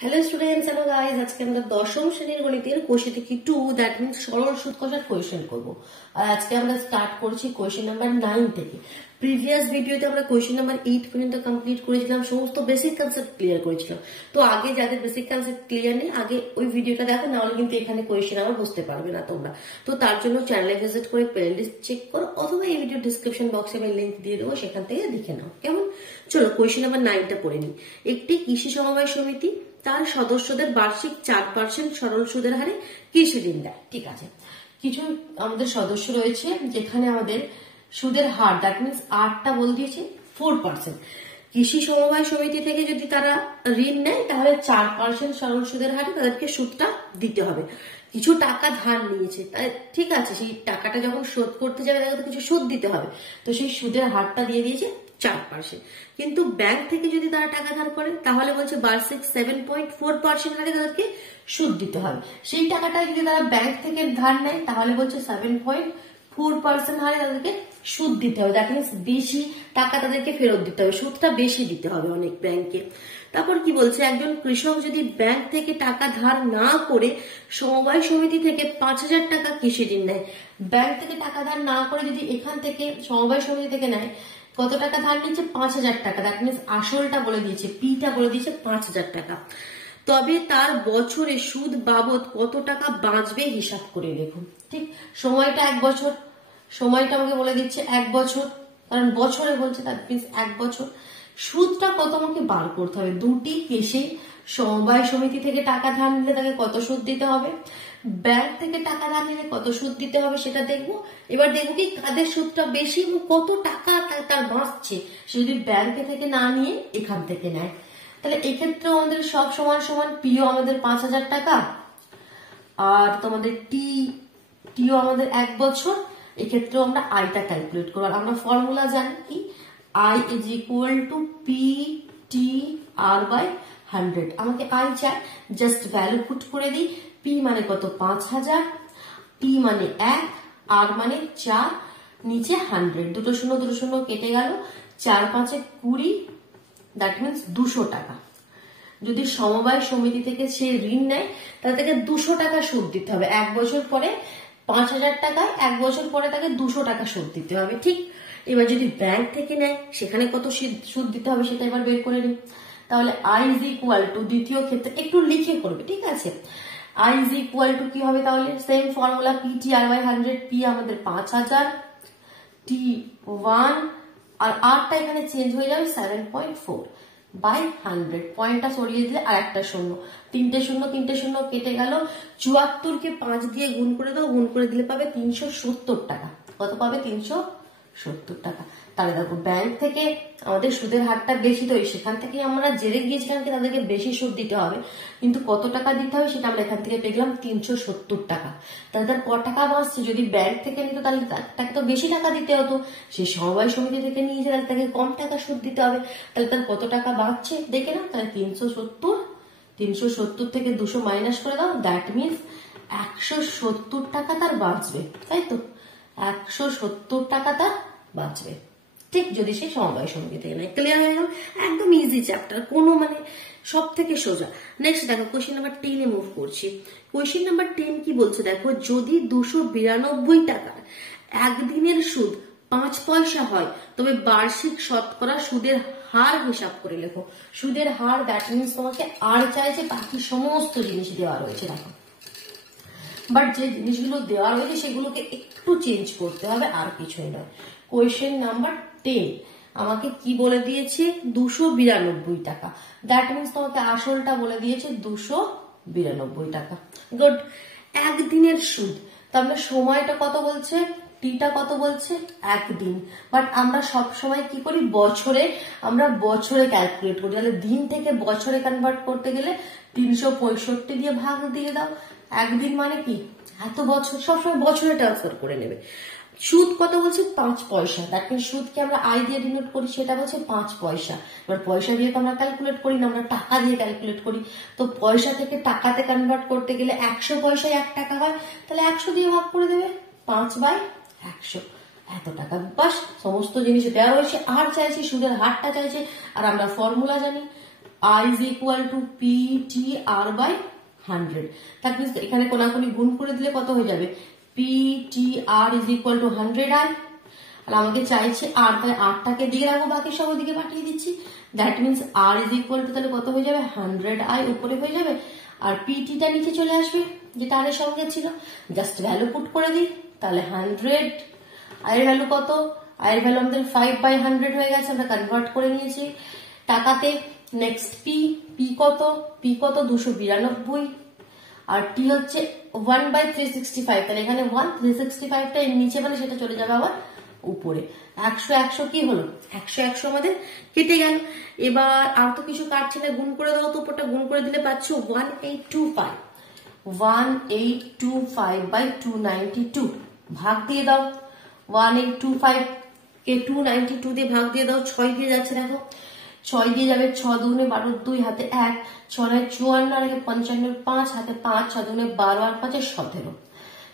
Hello students, hello guys. আজকে আমরা দশম শ্রেণীর গণিতের কোষে থেকে 2, দ্যাট মিন্স সরল সুদ কষার কোয়েশ্চেন করব। আর আজকে আমরা স্টার্ট করছি কোয়েশ্চেন নাম্বার 9 থেকে। প্রিভিয়াস ভিডিওতে আমরা কোয়েশ্চেন নাম্বার 8 পর্যন্ত কমপ্লিট করেছিলাম, সমস্ত বেসিক কনসেপ্ট ক্লিয়ার করেছিলাম। তো আগে যাদের বেসিক কনসেপ্ট ক্লিয়ার নেই, আগে ওই ভিডিওটা দেখো, নাহলে কিন্তু এখানে কোয়েশ্চেন আবার বুঝতে পারবে না তোমরা। তো তার জন্য চ্যানেলে ভিজিট করে প্লেলিস্ট চেক করো, অথবা এই ভিডিও ডিসক্রিপশন বক্সে আমি লিংক দিয়ে দেবো, সেখান থেকে দেখে নাও। কেমন? চলো কোয়েশ্চেন নাম্বার 9টা পড়ে নিই। একটি কৃষি সমবায় সমিতি তার সদস্যদের বার্ষিক 4% সরল সুদের হারে কৃষি ঋণ দেয়। ঠিক আছে, কিছু আমাদের সদস্য রয়েছে যেখানে আমাদের সুদের হার, দ্যাট মিনস আরটা বলে দিয়েছে 4%। কৃষি সমবায় সমিতি থেকে যদি তারা ঋণ নেয়, তাহলে 4% সরল সুদের হারে তাদেরকে সুদটা দিতে হবে। কিছু টাকা ধার নিয়েছে, তাই ঠিক আছে, সেই টাকাটা যখন শোধ করতে যাবে তাকে তো কিছু সুদ দিতে হবে। তো সেই সুদের হারটা দিয়ে দিয়েছে 4%। কিন্তু ব্যাংক থেকে যদি তারা টাকা ধার করে, তাহলে বলছে বার্ষিক 7.4% হারে তাদেরকে সুদ দিতে হবে। সেই টাকাটা যদি তারা ব্যাংক থেকে ধার নেয়, তাহলে বলছে 7.4% হারে তাদেরকে সুদ দিতে হবে। দ্যাট মিনস বেশি টাকা তাদেরকে ফেরত দিতে হবে, সুদটা বেশি দিতে হবে অনেক ব্যাংকে। তারপর কি বলছে, একজন কৃষক যদি ব্যাংক থেকে টাকা ধার না করে সমবায় সমিতি থেকে 5,000 টাকা কৃষি ঋণ নেয়, ব্যাংক থেকে টাকা ধার না করে যদি এখান থেকে সমবায় সমিতি থেকে নেয়, কত টাকা ধার নিচ্ছে? 5,000 টাকা। দ্যাট মিনস আসলটা বলে দিয়েছে, পিটা বলে দিয়েছে 5,000 টাকা। তবে তার বছরে সুদ বাবদ কত টাকা বাঁচবে হিসাব করে দেখুন। ঠিক, সময়টা 1 বছর, সময়টা আমাকে বলে দিচ্ছে 1 বছর, কারণ বছরে বলছে, দ্যাট মিনস 1 বছর। সুদটা কত আমাকে বার করতে হবে। দুটি কেসে সমবায় সমিতি থেকে টাকা ধার নিলে তাকে কত সুদ দিতে হবে, ব্যাংক থেকে টাকা ধার নিলে কত সুদ দিতে হবে, সেটা দেখবো। এবার দেখবো কি কাদের সুদটা বেশি এবং কত টাকা তার বাঁচছে সে যদি ব্যাংকে থেকে না নিয়ে এখান থেকে নেয়। তাহলে এক্ষেত্রে আমাদের সব সমান সমান, পিও আমাদের 5,000 টাকা, আর তোমাদের টিও আমাদের 1 বছর। এক্ষেত্রেও আমরা আইটা ক্যালকুলেট করবো। আমরা ফর্মুলা জানি কি, I is equal to PTR/100। আমাকে I চাই, জাস্ট ভ্যালু পুট করে দিই। P মানে কত? 5,000, T মানে 1, R মানে 4, নিচে 100। দুটো শূন্য কেটে গেল, 4 5 20, দ্যাট মিনস 200 টাকা। যদি সমবায় সমিতি থেকে সে ঋণ নেয়, তাহলে তাকে 200 টাকা সুদ দিতে হবে। 1 বছর পরে 5,000 টাকায় 1 বছর পরে তাকে 200 টাকা সুদ দিতে হবে। ঠিক, এবার যদি ব্যাংক থেকে নেয়, সেখানে কত সুদ দিতে হবে সেটা এবার বের করে নিই। তাহলে I is equal to, দ্বিতীয় ক্ষেত্রে একটু লিখে করবে, ঠিক আছে। I is equal to কি হবে? তাহলে সেম ফর্মুলা, PTR/100। P আমাদের 5,000, T1, আর আরটা এখানে চেঞ্জ হয়ে যাবে 7.4/100। পয়েন্টটা সরিয়ে দিলে আর একটা শূন্য, তিনটে শূন্য কেটে গেল। 74 কে 5 দিয়ে গুণ করে দাও, গুণ করে দিলে পাবে 370 টাকা। কত পাবে? 370 টাকা। তাহলে দেখো, ব্যাংক থেকে আমাদের সুদের হারটা বেশি, তো সেখান থেকে আমরা জেনে গিয়েছিলাম কি তাদেরকে বেশি সুদ দিতে হবে, কিন্তু কত টাকা দিতে হবে সেটা আমরা এখান থেকে পেয়ে গেলাম 370 টাকা। তাহলে তার কত টাকা বাঁচছে? যদি ব্যাংক থেকে নিত তাহলে তাকে তো বেশি টাকা দিতে হতো, সে সমবায় সমিতি থেকে নিয়েছে তাহলে তাকে কম টাকা সুদ দিতে হবে। তাহলে তার কত টাকা বাঁচছে দেখে না। তাহলে 370 থেকে 200 মাইনাস করে দাও, দ্যাট মিনস 170 টাকা তার বাঁচবে, তাই তো? 170 টাকা তার বাঁচবে, ঠিক, যদি সে সমবায় সমিতি থেকে নেয়। ক্লিয়ার হয়ে গেল? একদম ইজি চ্যাপ্টার, কোনো মানে সব থেকে সোজা। নেক্সট দেখো, কোয়েশ্চেন নাম্বার 10 মুভ করছি। কোয়েশ্চেন নাম্বার 10 কি বলছে দেখো, যদি 292 টাকার একদিনের সুদ 5 পয়সা হয়, তবে বার্ষিক শতকরা সুদের হার হিসাব করে লেখো। সুদের হার, দ্যাট মিনস তোমাকে আর চাইছে, বাকি সমস্ত জিনিস দেওয়া রয়েছে দেখো, বাট যে জিনিসগুলো দেওয়া রয়েছে সেগুলোকে একটু চেঞ্জ করতে হবে, আর কিছুই নয়। কোয়েশ্চেন নাম্বার 10 আমাকে কি বলে দিয়েছে? 292 টাকা। দ্যাট মিনস তোমাকে আসলটা বলে দিয়েছে 292 টাকা। গুড। একদিনের সুদ, তাহলে সময়টা কত বলছে? টিটা কত বলছে? 1 দিন। বাট আমরা সব সময় কি করি? আমরা বছরে ক্যালকুলেট করি। তাহলে দিন থেকে বছরে কনভার্ট করতে গেলে 365 দিয়ে ভাগ দিয়ে দাও। 1 দিন মানে কি? এত বছর, সবসময় বছরে ট্রান্সফার করে নেবে। সুদ কত বলছে? 5 পয়সা। দ্যাট মিনস সুদকে আমরা আই দিয়ে ডিনোট করি, সেটা বলছে 5 পয়সা। এবার পয়সা দিয়ে তো আমরা ক্যালকুলেট করি না, আমরা টাকা দিয়ে ক্যালকুলেট করি। তো পয়সা থেকে টাকাতে কনভার্ট করতে গেলে 100 পয়সায় 1 টাকা হয়, তাহলে 100 দিয়ে ভাগ করে দেবে, 5/100, এত টাকা। বাস, সমস্ত জিনিস দেওয়া হয়েছে। আর চাইছে সুদের হারটা চাইছে, আর আমরা ফর্মুলা জানি, I is equal to PTR by 100। That means এখানে কোনাকুনি গুণ করে দিলে কত হয়ে যাবে, PTR is equal to 100I। আর আমাকে চাইছে আর, তাই আরটাকে দিকে রাখবো, বাকি সব ওদিকে পাঠিয়ে দিচ্ছি। That means R is equal to তাহলে কত হয়ে যাবে, 100I উপরে হয়ে যাবে, আর PTটা নিচে চলে আসবে যেটা আর এর সঙ্গে ছিল। জাস্ট ভ্যালু পুট করে দিই, তাহলে 100, I এর ভ্যালু কত, I এর ভ্যালু আমাদের 5/100 হয়ে গেছে, আমরা কনভার্ট করে নিয়েছি টাকাতে। নেক্সট P কত, P কত 292, আর T হচ্ছে 1/365, তাহলে এখানে 365টা এর নিচে মানে সেটা চলে যাবে আবার উপরে। 100 কি হলো, 100 আমাদের কেটে গেল। এবার আর তো কিছু কাটছে না, গুণ করে দাও তো, উপরটা গুণ করে দিলে পাচ্ছ 1825/292 ভাগ দিয়ে দাও। 1825 কে 292 দিয়ে ভাগ দিয়ে দাও, 6 দিয়ে যাচ্ছে দেখো, 6 দিয়ে যাবে, 6 দুগুণে 12, 2 হাতে 1, 6 9 54, আর 55 5 হাতে 5, 6 দুগুণে 12 আর 5 17।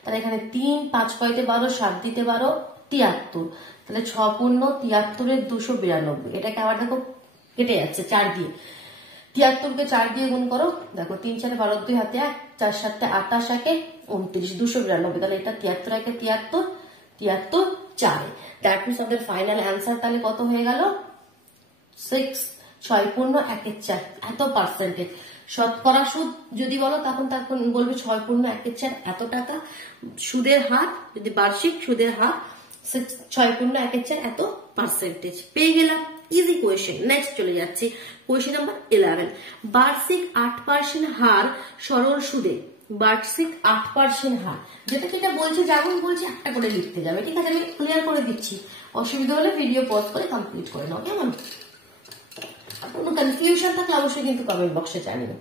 তাহলে এখানে 3 5 কয়তে 12, 7 দিতে 12 73, তাহলে 6 পূর্ণ 73 292। এটাকে আবার দেখো কেটে যাচ্ছে 4 দিয়ে, 73কে 4 দিয়ে গুণ করো, দেখো 3 4 12, 2 হাতে 1, 4 7 28 1 29 292। তাহলে এটা 73 1 73 73 4। দ্যাট মিনস আমাদের ফাইনাল অ্যান্সার তাহলে কত হয়ে গেল, 6 6 পূর্ণ 1 4, এত পার্সেন্টেজ। শতকরা সুদ যদি বলো তখন বলবে 6 পূর্ণ 1 4 এত টাকা। সুদের হার যদি বার্ষিক সুদের হার 6 পূর্ণ 1 4 এত পার্সেন্টেজ পেয়ে গেলাম। Easy question. নেক্সট চলে যাচ্ছি কোয়েশ্চেন নাম্বার 11। বার্ষিক 8% হার সরল সুদে, বার্ষিক 8% হার, যেটা যেটা বলছে যেমন বলছে একটা করে লিখতে যাবে, ঠিক আছে? আমি ক্লিয়ার করে দিচ্ছি, অসুবিধা হলে ভিডিও পজ করে কমপ্লিট করে নাও, কেমন? কোনো কনফিউশন থাকলে অবশ্যই কিন্তু কমেন্ট বক্সে জানিও।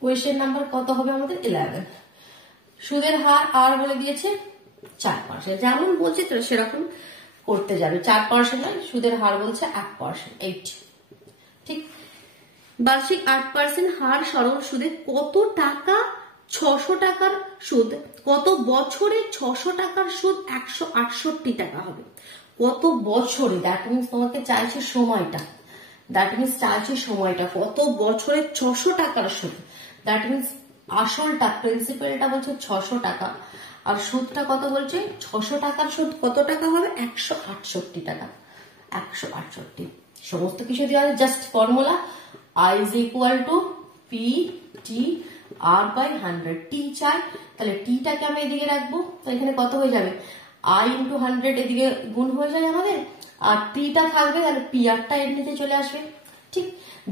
কোয়েশ্চেন নাম্বার কত হবে আমাদের 11। সুদের হার আর বলে দিয়েছে 4%, যেমন বলছে তো সেরকম করতে যাবে। 4% নয়, সুদের হার বলছে 8%, 8, ঠিক। বার্ষিক 8% হার সরল সুদে কত টাকা 600 টাকার সুদ, কত বছরে 600 টাকার সুদ 168 টাকা হবে, কত বছরে। দ্যাট মিনস তোমাকে চাইছে সময়টা, দ্যাট মিনস চাইছে সময়টা কত বছরে 600 টাকার সুদ। দ্যাট মিনস আসলটা প্রিন্সিপালটা বলছে 600 টাকা, আর সুদটা কত বলছে 600 টাকার সুদ কত টাকা হবে, 168 টাকা, 168। সমস্ত কিছু দেওয়া আছে, just formula I is equal to PTR by 100। টি চাই, তাহলে টিটাকে আমি এদিকে রাখবো, তো এখানে কত হয়ে যাবে, I into 100 এদিকে গুণ হয়ে যায় আমাদের, আর টিটা থাকবে, তাহলে পিআরটা এর নিচে চলে আসবে, ঠিক।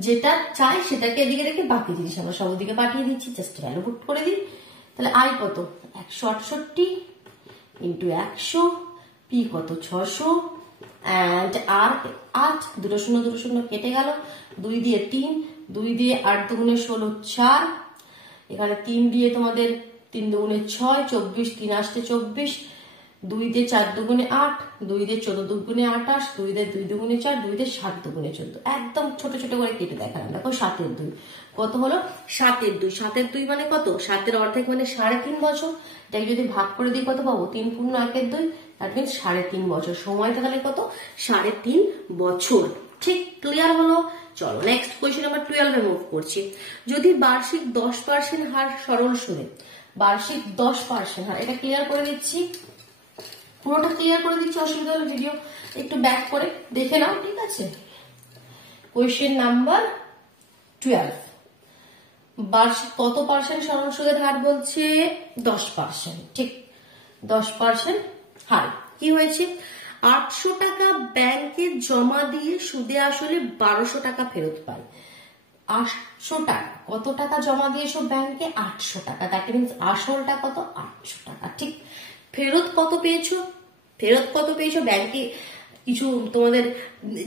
যেটা চাই সেটাকে এদিকে রেখে বাকি জিনিস আমরা সব ওদিকে পাঠিয়ে দিচ্ছি, জাস্ট ভ্যালু পুট করে দিই। তাহলে I কত 168 ইন্টু 100, পি কত 600, and আর 8, 2 0 2 0 কেটে গেল, 2 দিয়ে 3, 2 দিয়ে 8 দুগুণে 16 4, এখানে 3 দিয়ে তোমাদের 3 দুগুণে 6 24, 3 আসতে 24, 2 দিয়ে 4 দুগুণে 8, 2 দিয়ে 14 দুগুণে 28, 2 দিয়ে 2 দুগুণে 4, 2 দিয়ে 7 দুগুণে 14। একদম ছোট ছোট করে কেটে দেখালাম, দেখো 7 এর 2 কত হলো, 7 এর 2, 7 এর 2 মানে কত, 7 এর অর্ধেক মানে 3.5 বছর। এটাকে যদি ভাগ করে দিই কত পাবো, 3 পূর্ণ 1 এর 2, দ্যাট মিনস 3.5 বছর। সময়টা তাহলে কত, 3.5 বছর। ঠিক, ক্লিয়ার হলো? চলো নেক্সট কোয়েশ্চেন নাম্বার 12 মুভ করছি। যদি বার্ষিক 10% হার সরল সুদে, বার্ষিক 10% হার, এটা ক্লিয়ার করে দিচ্ছি, পুরোটা ক্লিয়ার করে দিচ্ছি, অসুবিধা হলে ভিডিও একটু ব্যাক করে দেখে নাও, ঠিক আছে? কোয়েশ্চেন নাম্বার 12, বার্ষিক কত পার্সেন্ট সরল সুদের হার বলছে, 10%, ঠিক। 10% হার কি হয়েছে, 800 টাকা ব্যাংকে জমা দিয়ে সুদে আসলে 1200 টাকা ফেরত পাই। 800 টাকা, কত টাকা জমা দিয়েছো ব্যাংকে, 800 টাকা, দ্যাট মিনস আসলটা কত, 800 টাকা, ঠিক। ফেরত কত পেয়েছো, ফেরত কত পেয়েছো ব্যাংকে, কিছু তোমাদের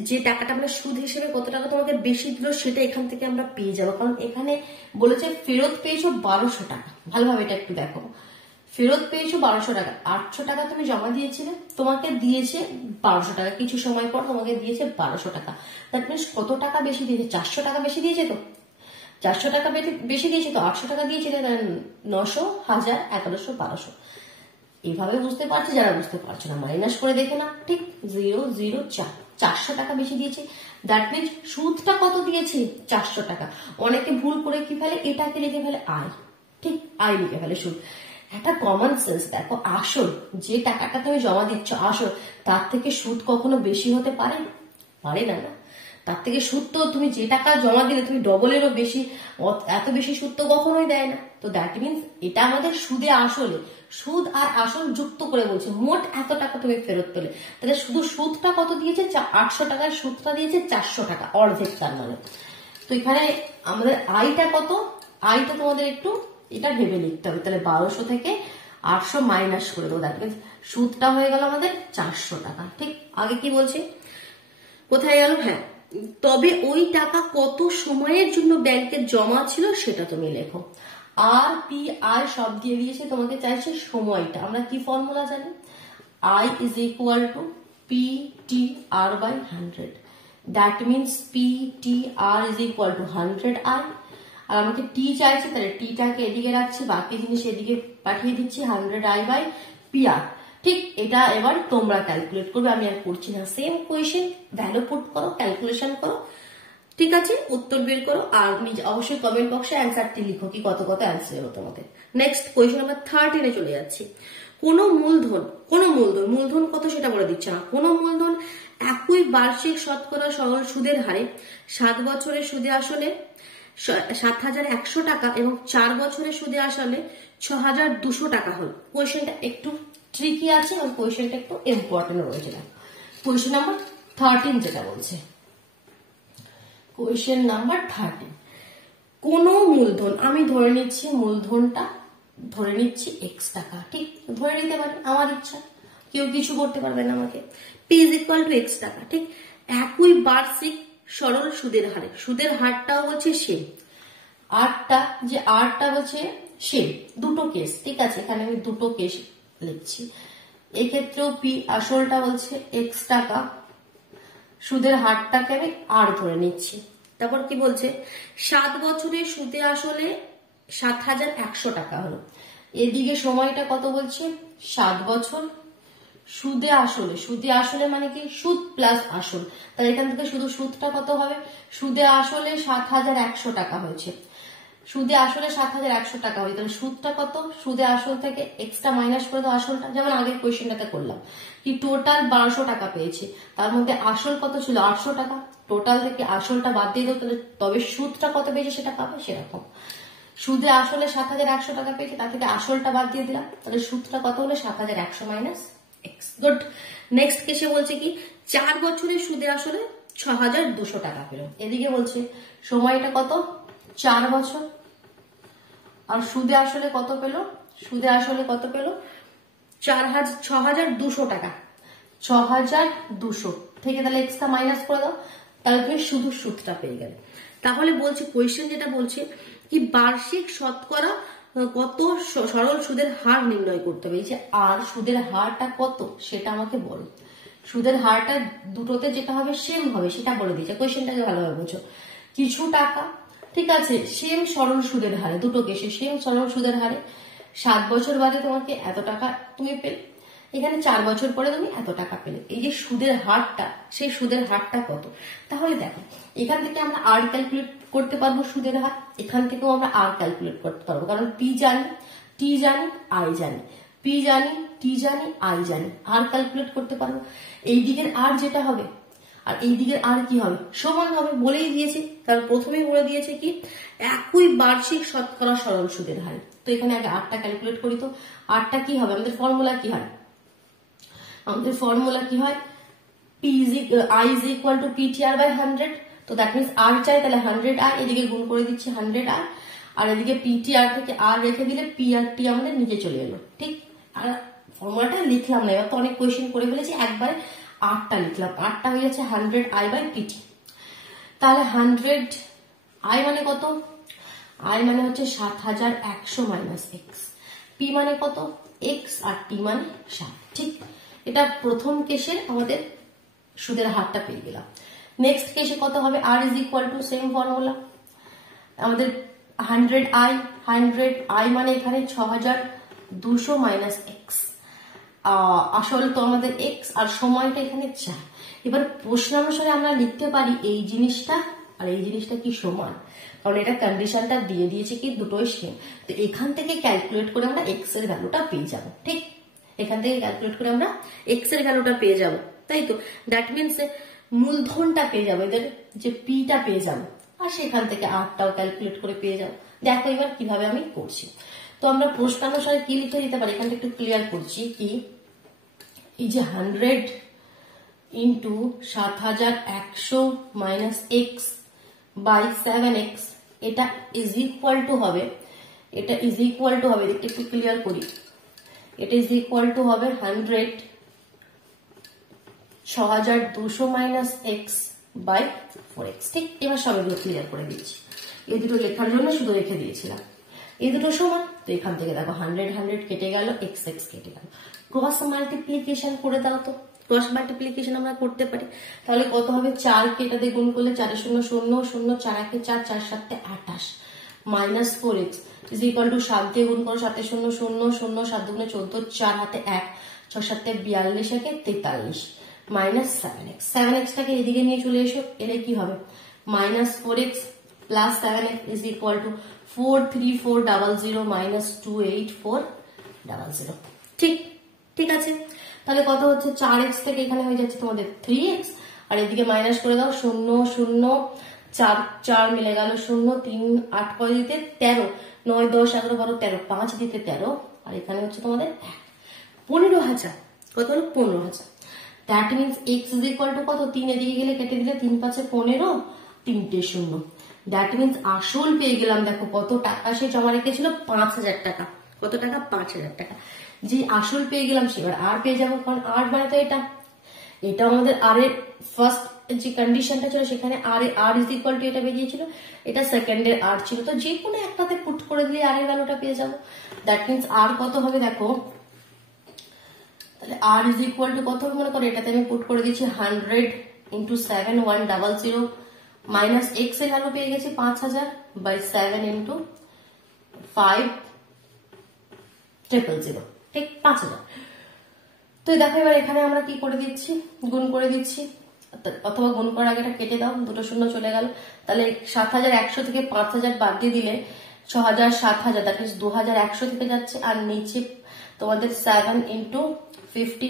যে টাকাটা আমরা সুদ হিসেবে কত টাকা তোমাদের বেশি দিল সেটা এখান থেকে আমরা পেয়ে যাবো, কারণ এখানে বলেছে ফেরত পেয়েছো 1200 টাকা। ভালোভাবে এটা একটু দেখো, ফেরত পেয়েছো 1200 টাকা, 800 টাকা তুমি জমা দিয়েছিলে, তোমাকে দিয়েছে 1200 টাকা, কিছু সময় পর তোমাকে দিয়েছে 1200 টাকা। দ্যাট মিনস কত টাকা বেশি দিয়েছে, 400 টাকা বেশি দিয়েছে, তো 400 টাকা বেশি দিয়েছে, তো 800 টাকা দিয়েছে, 900 1000 1100 1200, এইভাবে বুঝতে পারছি, যারা বুঝতে পারছো না মাইনাস করে দেখে না। ঠিক 0 0 4, 400 টাকা বেশি দিয়েছে। দ্যাট মিনস সুদটা কত দিয়েছে? 400 টাকা। অনেকে ভুল করে কি ফেলে, এটাকে লিখে ফেলে আয়, ঠিক আয় লিখে ফেলে সুদ। একটা কমন সেন্স দেখো, আসল যে টাকাটা তুমি জমা দিচ্ছ আসল, তার থেকে সুদ কখনো বেশি হতে পারে? পারে না, না। তার থেকে সুদ তো তুমি যে টাকা জমা দিলে তুমি ডবলেরও বেশি, এত বেশি সুদ তো কখনোই দেয় না। তো দ্যাট মিনস এটা আমাদের সুদে আসলে, সুদ আর আসল যুক্ত করে বলছে মোট এত টাকা তুমি ফেরত পেলে। তাহলে শুধু সুদটা কত দিয়েছে? 800 টাকার সুদটা দিয়েছে 400 টাকা, অর্ধেক তার মানে। তো এখানে আমাদের আয়টা কত? আয়টা তোমাদের একটু এটা ভেবে লিখতে হবে। তাহলে 1200 থেকে 800 মাইনাস করে দেবো। দ্যাট মিনস সুদটা হয়ে গেল আমাদের 400 টাকা। ঠিক আগে কি বলছে, কোথায় গেল? হ্যাঁ, তবে ওই টাকা কত সময়ের জন্য ব্যাংকে জমা ছিল সেটা তুমি লেখো। আর পি আই সব দিয়ে দিয়েছে, তোমাকে চাইছে সময়টা। আমরা কি ফর্মুলা জানি? I is equal to P T R by 100। That means P T R is equal to 100 I. আর আমাকে টি চাইছে, তাহলে টিটাকে এদিকে রাখছি, বাকি জিনিস এদিকে পাঠিয়ে দিচ্ছি 100 আই বাই পি আর। ঠিক এটা এবার তোমরা ক্যালকুলেট করবে, আমি আর করছি না। সেম কোয়েশ্চেন, ভ্যালু পুট করো, ক্যালকুলেশন করো, ঠিক আছে, উত্তর বের করো। আর অবশ্যই কমেন্ট বক্সে অ্যান্সারটি লিখো কি কত কত অ্যান্সার এলো তোমাদের। নেক্সট কোয়েশ্চেন নাম্বার 13 চলে যাচ্ছি। কোনো মূলধন কত সেটা বলে দিচ্ছে না। কোনো মূলধন একই বার্ষিক শতকরা সরল সুদের হারে 7 বছরের সুদে আসলে 7,100 টাকা এবং 4 বছরের সুদে আসলে 6,200 টাকা হল। কোয়েশ্চেনটা একটু ট্রিকি আছে এবং কোয়েশ্চেনটা একটু ইম্পর্টেন্ট রয়েছে। কোয়েশ্চেন নাম্বার 13 যেটা বলছে, কোয়েশ্চেন নাম্বার 13, কোন মূলধন, আমি ধরে নিচ্ছি মূলধনটা ধরে নিচ্ছি x টাকা। ঠিক ধরে নিতে পারি, আমার ইচ্ছা, কেউ কিছু করতে পারবে না আমাকে। P is equal two x টাকা। ঠিক একই বার্ষিক সরল সুদের হারে, সুদের হারটাও হচ্ছে সেম, আরটা হচ্ছে সেম। দুটো কেস, ঠিক আছে, এখানে আমি দুটো কেস লিখছি। এক্ষেত্রেও পি আসলটা বলছে x টাকা, সুদের হারটাকে আমি আর ধরে নিচ্ছি। তারপর কি বলছে, 7 বছরের সুদে আসলে 7,100 টাকা হলো। এদিকে সময়টা কত বলছে? 7 বছর। সুদে আসলে মানে কি? সুদ প্লাস আসল। তাহলে এখান থেকে শুধু সুদটা কত হবে? সুদে আসলে 7,100 টাকা হয়েছে, সুদে আসলে 7,100 টাকা হয়েছে। তাহলে সুদটা কত? সুদে আসল থেকে এক্সট্রা মাইনাস করে দাও আসলটা, যেমন আগের কোয়েশ্চেনটাতে করলাম কি টোটাল 1200 টাকা পেয়েছে, তার মধ্যে আসল কত ছিল? 800 টাকা। টোটাল থেকে আসলটা বাদ দিয়ে দাও, তাহলে তবে সুদটা কত পেয়েছে সেটা পাবে। সেরকম সুদে আসলে 7,100 টাকা পেয়েছে, তার থেকে আসলটা বাদ দিয়ে দিলাম, তাহলে সুদটা কত হলো? 7,100 মাইনাস এক্স। গুড। নেক্সট কেসে বলছে কি 4 বছরের সুদে আসলে 6,200 টাকা পেল। এদিকে বলছে সময়টা কত? 4 বছর। আর সুদে আসলে কত পেল? সুদে আসলে কত পেল? 6,200 টাকা। 6,200 থেকে তাহলে এক্সট্রা মাইনাস করে দাও, তাহলে তুমি শুধু সুদটা পেয়ে গেলে। তাহলে বলছে কোয়েশ্চেন যেটা বলছে কি বার্ষিক শতকরা কত সরল সুদের হার নির্ণয় করতে হবে। এই যে আর সুদের হারটা কত সেটা আমাকে বলো। সুদের হারটা দুটোতে যেটা হবে সেম হবে সেটা বলে দিয়েছে। কোয়েশ্চেনটাকে ভালোভাবে বুঝো। কিছু টাকা, ঠিক আছে, সেম সরল সুদের হারে, দুটো কেসে সেম সরল সুদের হারে 7 বছর বাদে তোমাকে এত টাকা তুমি পেলে, এখানে 4 বছর পরে তুমি এত টাকা পেলে। এই যে সুদের হারটা, সেই সুদের হারটা কত? তাহলে দেখো এখান থেকে আমরা আর ক্যালকুলেট করতে পারবো সুদের হার, এখান থেকেও আমরা আর ক্যালকুলেট করতে পারবো, কারণ পি জানি, টি জানি, আই জানি। পি জানি, টি জানি, আই জানি, আর ক্যালকুলেট করতে পারবো। এই দিকের আর যেটা হবে আর এই দিকের আর কি হবে? সমান হবে, বলেই দিয়েছে। কারণ প্রথমেই বলে দিয়েছে কি একই বার্ষিক শতকরা সরল সুদের হার। তো এখানে আগে আরটা ক্যালকুলেট করি। তো আরটা কি হবে? আমাদের ফর্মুলা কি হয়? আমাদের ফর্মুলা কি হয়? I is equal to P T R by 100। তো দ্যাট মিনস আর চাই, তাহলে 100 আর, এদিকে গুণ করে দিচ্ছি 100 আর, আর এদিকে পি টি আর থেকে আর রেখে দিলে পি আর টি আমাদের নিচে চলে এলো। ঠিক, আর ফর্মুলাটা লিখলাম না, এবার তো অনেক কোয়েশ্চেন করে ফেলেছি, একবারে আরটা লিখলাম। আরটা হয়ে যাচ্ছে 100 আই বাই পিটি। তাহলে 100 আই মানে কত? আই মানে হচ্ছে 7,100 মাইনাস এক্স। পি মানে কত? এক্স, আর টি মানে 7। ঠিক, এটা প্রথম কেসের আমাদের সুদের হারটা পেয়ে গেলাম। নেক্সট কেসে কত হবে? R is equal to same formula, আমাদের 100 আই মানে এখানে 6,200 মাইনাস এক্স। আসল তো আমাদের এক্স আর সময়টা এখানে 4। এবার প্রশ্নানুসারে আমরা লিখতে পারি এই জিনিসটা আর এই জিনিসটা কি সমান, কারণ এটা কন্ডিশনটা দিয়ে দিয়েছে কি দুটোই সেম। তো এখান থেকে ক্যালকুলেট করে আমরা এক্স এর ভ্যালুটা পেয়ে যাব। ঠিক, এখান থেকে ক্যালকুলেট করে আমরা এক্স এর ভ্যালুটা পেয়ে যাব, তাই তো। দ্যাট মিনস মূলধনটা পেয়ে যাবো, এদের যে পিটা পেয়ে যাবো, আর সেখান থেকে আরটাও ক্যালকুলেট করে পেয়ে যাবো। দেখো এবার কিভাবে আমি করছি। তো আমরা প্রশ্নানুসারে কি লিখে দিতে পারি, এখানটা একটু ক্লিয়ার করছি কি, এই যে 100 into 7100 minus x by 7x, এটা ইজ ইকুয়াল টু হবে, এটা ইজ ইকুয়াল টু হবে, এটা একটু ক্লিয়ার করি, এটা ইজ ইকুয়াল টু হবে 100 6200 মাইনাস এক্স বাই 4x। ঠিক, এবার সব এগুলো ক্লিয়ার করে দিচ্ছি। এই দুটো লেখার জন্য শুধু রেখে দিয়েছিলাম, এই দুটো সমান। তো এখান থেকে দেখো 100 100 কেটে গেল, এক্স এক্স কেটে গেল। ক্রস মাল্টিপ্লিকেশন করে দাও তো, ক্রস মাল্টিপ্লিকেশন আমরা করতে পারি। তাহলে কত হবে, 4 কে এটা দিয়ে গুণ করলে 4 0 0 0, 4 1 4, 4 7 28 minus 4x is equal two 7 দিয়ে গুণ করো, 7 0 0 0, 7 2 14, 4 হাতে 1, 6 7 42, 43 মাইনাস 7x। 7x টাকে এদিকে নিয়ে চলে এসো, এলে কি হবে, minus 4x plus 7x is equal two 43400 minus 28400। ঠিক, ঠিক আছে। তাহলে কত হচ্ছে, 4x থেকে এখানে হয়ে যাচ্ছে তোমাদের 3x, আর এদিকে মাইনাস করে দাও, 0 0 4 4 মিলে গেল 0, 3 8 করে দিতে 13, 9 10 11 12 13, 5 দিতে 13, আর এখানে হচ্ছে তোমাদের 15000। কত হলো, 15000। That means x is equal to কত, 3 এদিকে গেলে কেটে দিলে 3 5 15, 3টে 0। দ্যাট মিনস আসল পেয়ে গেলাম। দেখো কত টাকা সে জমা রেখেছিল, 5000 টাকা। কত টাকা, 5000 টাকা। যে আসল পেয়ে গেলাম, সেবার আর পেয়ে যাবো, কারণ আর মানে তো এটা আমাদের আর এর ফার্স্ট যে কন্ডিশনটা ছিল সেখানে আর ইজ ইকুয়াল টু এটা বেরিয়েছিল, এটা সেকেন্ডের আর ছিল, তো যে কোনো একটাতে পুট করে দিলে আর এর ভ্যালুটা পেয়ে যাবো। দ্যাট মিনস আর কত হবে, দেখো তাহলে আর ইজ ইকুয়াল টু কত হবে, মনে করো এটাতে আমি পুট করে দিচ্ছি 100 ইন্টু 7100 মাইনাস এক্স এর ভ্যালু পেয়ে গেছি 5000 বাই 7 ইন্টু 5000, ঠিক 5000। তো দেখো এবার এখানে আমরা কি করে দিচ্ছি, গুণ করে দিচ্ছি, অথবা গুণ করার আগে এটা কেটে দাও, দুটো শূন্য চলে গেল। তাহলে 7100 থেকে 5000 বাদ দিয়ে দিলে 6000 7000, দ্যাট মিনস 2100 থেকে যাচ্ছে। আর নিচে তোমাদের 7 ইন্টু 50,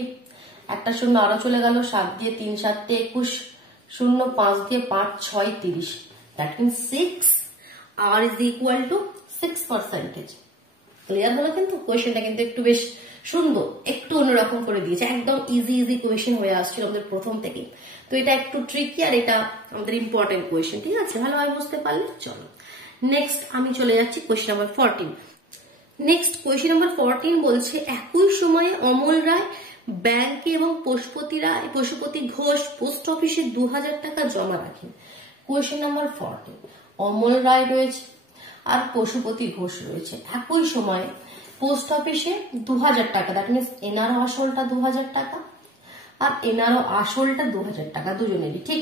একটা শূন্য আরো চলে গেল, 7 দিয়ে 3 7 21, 0 5 দিয়ে 5 6 30, that means 6 R is equal to 6%। Clear হলো? কিন্তু কোয়েশ্চেনটা কিন্তু একটু বেশ সুন্দর, একটু অন্যরকম করে দিয়েছে, একদম ইজি ইজি কোয়েশ্চেন হয়ে আসছিল আমাদের প্রথম থেকে। তো এটা একটু ট্রিকি, আর এটা আমাদের ইম্পর্টেন্ট কোয়েশ্চেন। ঠিক আছে, ভালোভাবে বুঝতে পারলে চলো। নেক্সট আমি চলে যাচ্ছি question number 14। Next question number 14 বলছে, একই সময়ে অমল রায় ব্যাংকে এবং পশুপতি ঘোষ পোস্ট অফিসে 2000 টাকা জমা রাখেন। কোয়েশ্চেন নাম্বার 14, অমল রায় রয়েছে আর পশুপতি ঘোষ রয়েছে, একই সময়ে পোস্ট অফিসে 2000 টাকা, দ্যাট মিনস এনারও আসলটা 2000 টাকা আর এনারও আসলটা 2000 টাকা, দুজনেরই ঠিক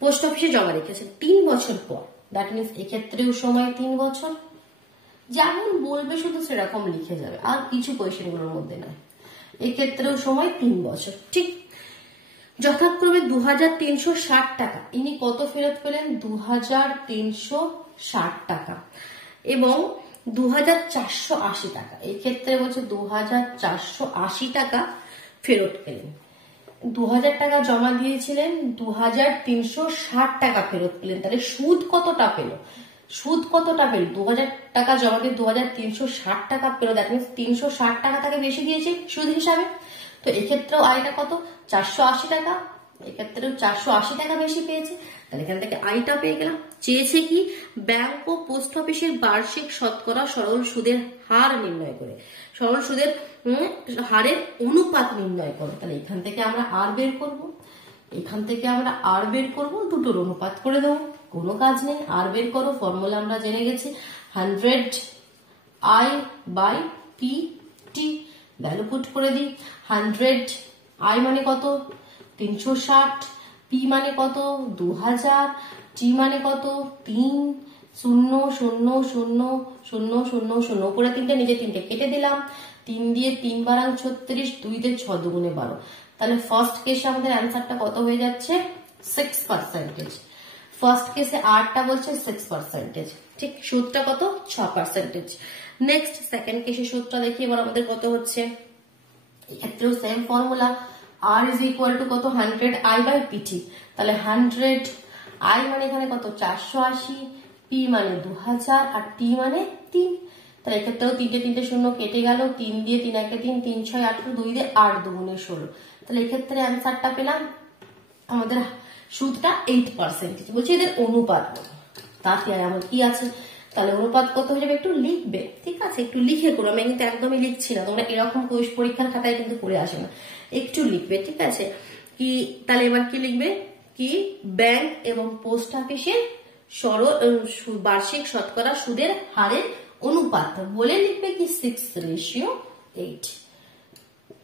পোস্ট অফিসে জমা রেখেছে 3 বছর পর। দ্যাট মিনস এক্ষেত্রেও সময় 3 বছর, যেমন বলবে শুধু সেরকম লিখে যাবে, আর কিছু কোয়েশ্চেন গুলোর মধ্যে নয়। এক্ষেত্রেও সময় 3 বছর, ঠিক। যথাক্রমে 2360 টাকা, ইনি কত ফেরত পেলেন, 2360 টাকা, এবং 2480 টাকা, এই ক্ষেত্রে বলছে 2480 টাকা ফেরত পেলেন। 2000 টাকা জমা দিয়েছিলেন, 2360 টাকা ফেরত পেলেন। তাহলে সুদ কতটা পেল, সুদ কতটা পেল, 2000 টাকা জমা দিয়ে 2360 টাকা পেল, দ্যাট মিনস 360 টাকা তাকে বেশি দিয়েছে সুদ হিসাবে। তো এক্ষেত্রেও আয়টা কত, 480 টাকা, এক্ষেত্রেও 480 টাকা বেশি পেয়েছে। তাহলে এখান থেকে আয়টা পেয়ে গেলাম। চেয়েছে কি, ব্যাংক ও পোস্ট অফিসের বার্ষিক শতকরা সরল সুদের হার নির্ণয় করে, সরল সুদের হারের অনুপাত নির্ণয় করো। তাহলে এখান থেকে আমরা আর বের করব, এখান থেকে আমরা আর বের করব, দুটোর অনুপাত করে দেবো, কোনো কাজ নেই। আর বের করো, ফর্মুলা আমরা জেনে গেছি, 100 I by P T, value put করে দিই। 100 I মানে কত, 360, পি মানে কত, 2000, টি মানে কত, 3 0 0 0 0 0 0, উপরে 3টে নিচে 3টে কেটে দিলাম। 3 দিয়ে 3 বারাং 36, 2 দিয়ে 6 দুগুণে 12। তাহলে ফার্স্ট কেসে আমাদের অ্যান্সারটা কত হয়ে যাচ্ছে 6%। ফার্স্ট কেসে আরটা বলছে 6%, ঠিক, সুদটা কত 6%। নেক্সট সেকেন্ড কেসে সুদটা দেখি এবার আমাদের কত হচ্ছে। এক্ষেত্রেও same formula, R is equal to কত 100i/pt। তাহলে 100i মানে এখানে কত 480, পি মানে 2000 আর টি মানে 3। তাহলে এক্ষেত্রেও 3 শূন্য কেটে গেল, 3 দিয়ে 3 একে 3, 3 6 18, 2 দিয়ে 8 দুগুণে 16। তাহলে এক্ষেত্রে অ্যান্সারটা পেলাম আমাদের সুদটা 8%। বলছি এদের অনুপাত তাতে আমার কি আছে, তাহলে অনুপাত কত হয়ে যাবে একটু লিখবে, ঠিক আছে, একটু লিখে করো। আমি কিন্তু একদমই লিখছি না, তোমরা এরকম পরীক্ষার খাতায় কিন্তু করে আসে না, একটু লিখবে, ঠিক আছে। কি তাহলে এবার কি লিখবে, কি ব্যাংক এবং পোস্ট অফিসের বার্ষিক শতকরা সুদের হারের অনুপাত বলে লিখবে কি 6:8,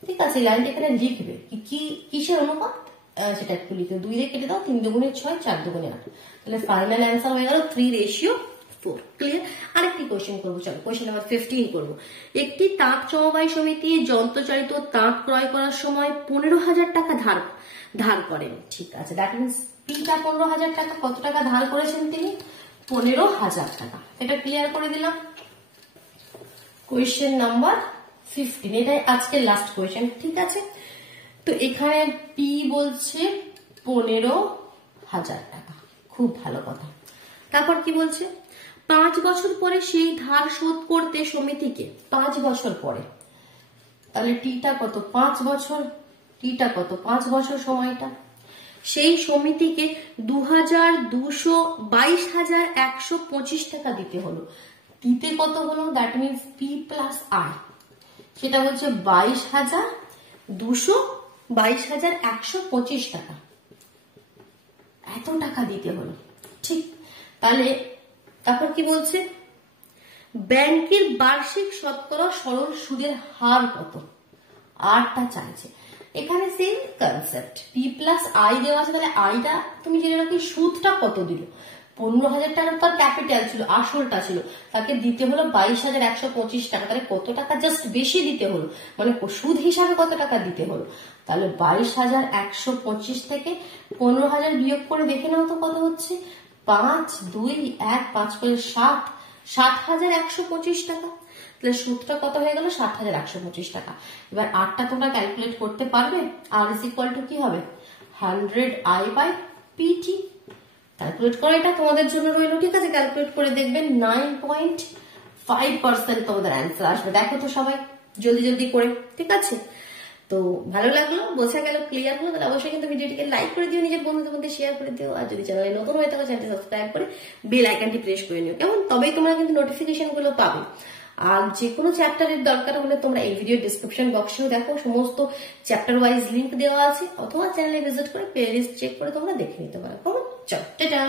ঠিক আছে। লাইনটা এখানে লিখবে কি কিসের অনুপাত সেটা একটু লিখবে। 2 দিয়ে কেটে দাও, 3 দুগুণে 6, 4 দুগুণে 8। তাহলে ফাইনাল অ্যান্সার হয়ে গেল 3:4। ক্লিয়ার। আরেকটি কোয়েশ্চেন করবো, চলো কোয়েশ্চেন নাম্বার 15 করবো। একটি তাঁত সমবায় সমিতি যন্ত্রচালিত তাঁত ক্রয় করার সময় 15,000 টাকা ধার করেন, ঠিক আছে। দ্যাট মিনস পিটা 15,000 টাকা, কত টাকা ধার করেছেন তিনি 15,000 টাকা। এটা ক্লিয়ার করে দিলাম। কোয়েশ্চেন নাম্বার 15, এটাই আজকের লাস্ট কোয়েশ্চেন, ঠিক আছে। তো এখানে পি বলছে 15,000 টাকা, খুব ভালো কথা। তারপর কি বলছে, 5 বছর পরে সেই ধার শোধ করতে সমিতিকে 5 বছর পরে, তাহলে টিটা কত 5 বছর, টিটা কত 5 বছর সময়টা, সেই সমিতিকে 22,125 টাকা দিতে হলো। দিতে কত হলো, that means P plus I, সেটা বলছে 22,125 টাকা, এত টাকা দিতে হলো, ঠিক। তাহলে তারপর কি বলছে, ব্যাংকের বার্ষিক শতকরা সরল সুদের হার কত, আরটা চাইছে। এখানে same concept, P plus I দেওয়া আছে, তাহলে আইটা তুমি জেনে রাখি সুদটা কত দিল, 15,000 টাকার তার ক্যাপিটাল ছিল, আসলটা ছিল, তাকে দিতে হলো 22,125 টাকা। তাহলে কত টাকা জাস্ট বেশি দিতে হলো, মানে সুদ হিসাবে কত টাকা দিতে হলো। তাহলে 22,125 থেকে 15,000 বিয়োগ করে দেখে নাও তো কত হচ্ছে, 5 2 1 5 করে 60,125 টাকা। তাহলে সুদটা কত হয়ে গেল 60,125 টাকা। এবার আরটা তোমরা ক্যালকুলেট করতে পারবে, আর ইজ ইকুয়াল টু কি হবে 100i/pt। ক্যালকুলেট করে এটা তোমাদের জন্য রইল, ঠিক আছে। ক্যালকুলেট করে দেখবেন 9.5% তোমাদের অ্যান্সার আসবে। দেখো তো সবাই জলদি জলদি করে, ঠিক আছে। তো ভালো লাগলো, বোঝা গেল, ক্লিয়ার হলো। তাহলে অবশ্যই কিন্তু ভিডিওটিকে লাইক করে দিও, নিজের বন্ধুদের মধ্যে শেয়ার করে দিও, আর যদি চ্যানেলে নতুন হয়ে থাকো চ্যানেলটি সাবস্ক্রাইব করে বেল আইকনটি প্রেস করে নিও, কেমন, তবেই তোমরা কিন্তু নোটিফিকেশন গুলো পাবে। আর যে কোনো চ্যাপ্টারের দরকার হলে তোমরা এই ভিডিও ডিসক্রিপশন বক্সেও দেখো, সমস্ত চ্যাপ্টার ওয়াইজ লিঙ্ক দেওয়া আছে, অথবা চ্যানেলে ভিজিট করে প্লে লিস্ট চেক করে তোমরা দেখে নিতে পারো। কেমন, চলো টাটা।